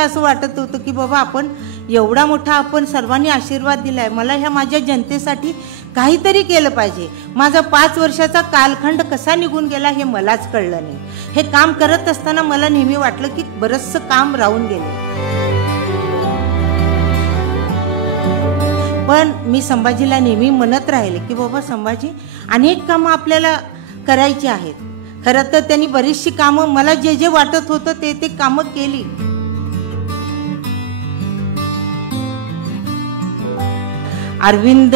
मला असं वाटत होतं की बाबा आपण एवढा मोठा आपण सर्वांनी आशीर्वाद दिलाय, मला ह्या माझ्या जनतेसाठी काहीतरी केलं पाहिजे. माझा 5 वर्षाचा कालखंड कसा निघून गेला हे मलाच कळलं नाही. हे काम करत असताना मला नेहमी वाटलं की बरंचसं काम राहून गेले. पण मी संभाजीला नेहमी म्हणत राहिले की बाबा संभाजी, अनेक कामं आपल्याला करायची आहेत. खरं तर त्यांनी बरीचशी कामं मला जे जे वाटत होतं ते कामं केली. अरविंद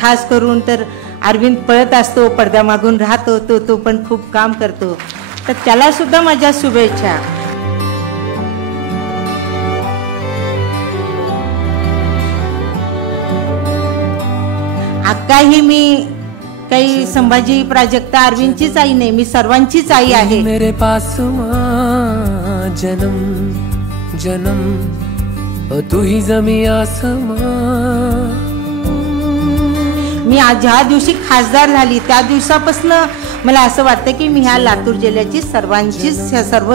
खास करून तर अरविंद पळत असतो, पडद्यामागून राहतो, तो पण खूप काम करतो, तर त्याला सुद्धा माझ्या शुभेच्छा. आकाही मी काही संभाजी प्राजक्ता अरविंदचीच आई नाही, मी सर्वांचीच आई आहे. मेरे पास जन्म जन्म तू ही जमी आसमां. मी ज्या दिवशी खासदार झाली त्या दिवसापासून मला असं वाटतं की मी ह्या लातूर जिल्ह्याची सर्वांचीच, ह्या सर्व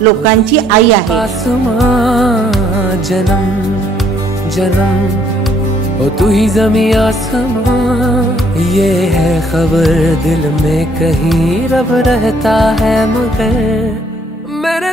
लोकांची आई आहे. जन्म जन्म ओ तू ही जमी आसमां. ये है खबर दिल में कहीं रब रहता है मगर मेरे